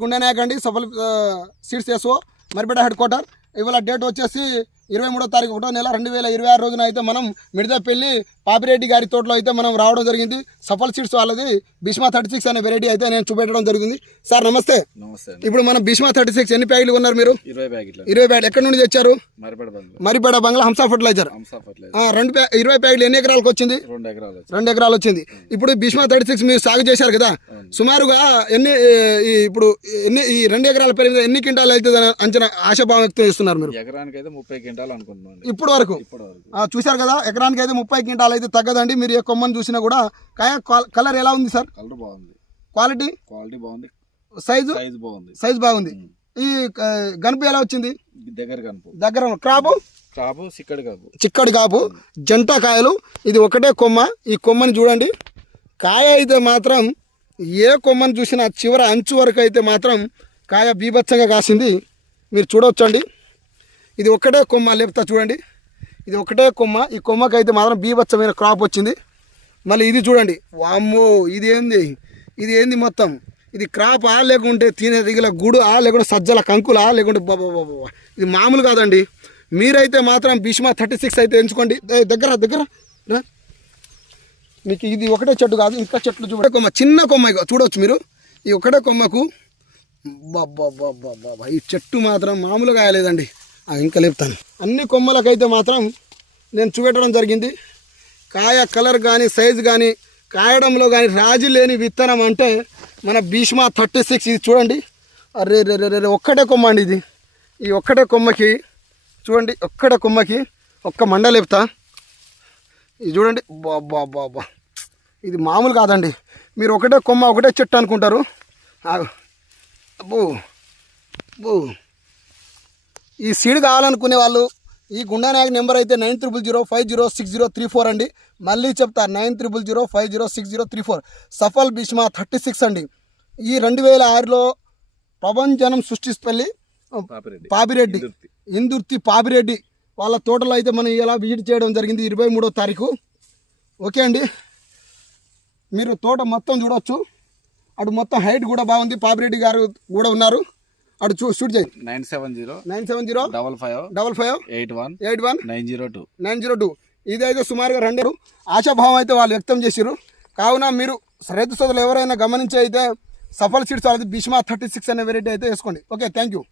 గుండె నాయక్ అండి, Safal seeds SO Maripeta head quarter. ఇవాళ డేట్ వచ్చేసి 23వ తారీఖు 1వ నెల 2026 రోజున అయితే మనం మిడతపల్లి పాపిరెడ్డి గారి తోటలో అయితే మనం రావడం జరిగింది. సఫల్ సీడ్స్ వాళ్ళది భీష్మా 36 అనే వెరైటీ అయితే నేను చూపెట్టడం జరిగింది. సార్ నమస్తే. ఇప్పుడు మనం భీష్మా 36 ఎన్ని ప్యాకెట్లు కొన్నారు మీరు? 20 ప్యాకెట్లు. ఎక్కడి నుండి తెచ్చారు? మరిపేట బంగ్లా హంసా ఫర్టిలైజర్. 20 ప్యాకెట్లు ఎన్ని ఎకరాలకు వచ్చింది? 2 ఎకరాలు వచ్చింది. ఇప్పుడు భీష్మా 36 మీరు సాగు చేశారు కదా, సుమారుగా ఇప్పుడు ఈ 2 ఎకరాల పేరు ఎన్ని క్వింటాలు అయితే అంచనా ఆశాభావం వ్యక్తం చేస్తున్నారు మీరు? ఎకరానికి అయితే 30 క్వింటాలు అనుకుంటున్నాను. ఇప్పుడు వరకు చూశారు కదా, ఎకరానికి అయితే 30 క్వింటాలు అయితే తగ్గదండి. మీరు ఏ కొమ్మని చూసినా కూడా. కలర్ ఎలా ఉంది సార్? కలర్ బాగుంది. క్వాలిటీ బాగుంది. సైజ్ బాగుంది. ఈ గనుపు ఎలా వచ్చింది? దగ్గర క్రాపు చిక్కడి కాపు జంట కాయలు. ఇది ఒకటే కొమ్మ. ఈ కొమ్మని చూడండి, కాయ అయితే మాత్రం ఏ కొమ్మని చూసినా చివర అంచు వరకు అయితే మాత్రం కాయ బీభత్సంగా కాసింది. మీరు చూడవచ్చండి. ఇది ఒకటే కొమ్మ, లేపుతా చూడండి. ఇది ఒకటే కొమ్మ. ఈ కొమ్మకి అయితే మాత్రం బీభత్సమైన క్రాప్ వచ్చింది. మళ్ళీ ఇది చూడండి, వామ్మో ఇది ఏంది మొత్తం? ఇది క్రాపా లేకుంటే తినే దిగుల గుడా లేకుంటే సజ్జల కంకులా లేకుంటే బాబా, ఇది మామూలు కాదండి. మీరైతే మాత్రం భీష్మా 36 అయితే ఎంచుకోండి. దగ్గర మీకు ఇది ఒకటే చెట్టు కాదు, ఇంకా చెట్లు చూడండి. కొమ్మ చిన్న కొమ్మ చూడవచ్చు మీరు. ఈ ఒకటే కొమ్మకు బాబా ఈ చెట్టు మాత్రం మామూలుగా కాయలేదండి. ఇంకా లేపుతాను. అన్ని కొమ్మలకైతే మాత్రం నేను చూపెట్టడం జరిగింది. కాయ కలర్ కానీ సైజు కానీ కాయడంలో కానీ రాజీ లేని విత్తనం అంటే మన భీష్మా 36. ఇది చూడండి, అరే ఒక్కటే కొమ్మ అండి ఇది. ఈ ఒక్కటే కొమ్మకి చూడండి, ఒక్కటే కొమ్మకి ఒక్క మండ లేపుతా. ఇది చూడండి, బాబా ఇది మామూలు కాదండి. మీరు ఒకటే కొమ్మ ఒకటే చెట్టు అనుకుంటారు. అబ్బో ఈ సీడ్ కావాలనుకునే వాళ్ళు ఈ గుండా నాయక్ నెంబర్ అయితే 9000506034 అండి. మళ్ళీ చెప్తా, 9000506034. సఫల్ భీష్మా 36 అండి. ఈ 2006లో ప్రపంచనం సృష్టిపల్లి పాపిరెడ్డి ఇందుర్తి పాపిరెడ్డి వాళ్ళ తోటలో అయితే మనం ఇలా విజిట్ చేయడం జరిగింది 23వ తారీఖు. ఓకే అండి, మీరు తోట మొత్తం చూడవచ్చు. అటు మొత్తం హైట్ కూడా బాగుంది. పాపిరెడ్డి గారు కూడా ఉన్నారు. అటు షూట్ చేయి. 970558181 ఇదైతే సుమారుగా 2 ఆశాభావం అయితే వాళ్ళు వ్యక్తం చేశారు. కావున మీరు రైతు సోదరులు ఎవరైనా గమనించి అయితే సఫల్ సీడ్స్ వాళ్ళది భీష్మా 36 అనే వెరైటీ అయితే వేసుకోండి. Okay, thank you.